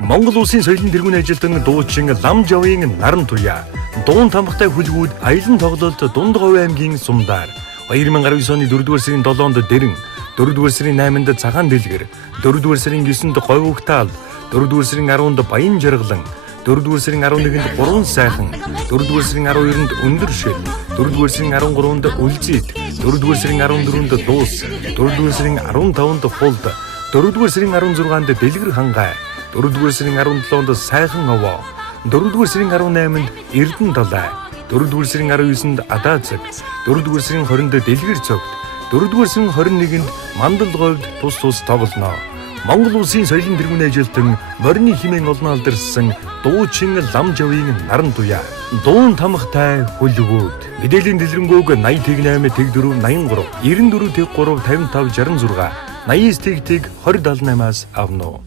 Монгол улсын соёлын тэргүүн ажилтан дуучин Лам Жавын наран туяа. Дуун тамхтай хүлгүүд аялан тоглолт Дундговь аймгийн Сумдаар 2019 оны 4-р сарын 7-нд Дэрэн, 4-р сарын 8-нд Цагаан Дэлгэр, 4-р сарын 9-нд Говьугтаал, 4-р сарын 10-нд Баян Жаргалан, 4-р сарын 11-нд Гурван Сайхан, 4-р сарын 12-нд Өндөр Шил, 4-р сарын 13-нд Үлзийт, 4-р сарын 14-нд Дуус, 4-р сарын 15-нд Фулд, 4-р сарын 16-нд Дэлгэр хангай, 4-р сарын 17-нд Сайхан овоо, 4-р сарын 18-нд Эрдэнэ далай, 4-р сарын 19-нд Адаацаг, 4-р сарын 20-нд Дэлгэр цогт, 4-р сарын 21-нд Мандал говьд тус тоглоно. Монгол улсын соёлын тэргүүн ажилтан морины хэмээн олон алдарсан дуучин Лам Жавын наран туяа. Дуун тамхтай хүлгүүд. Мэдээллийн дэлгэрэнгүй 80 84 83 94 53 55 66 89 2078-аас авно.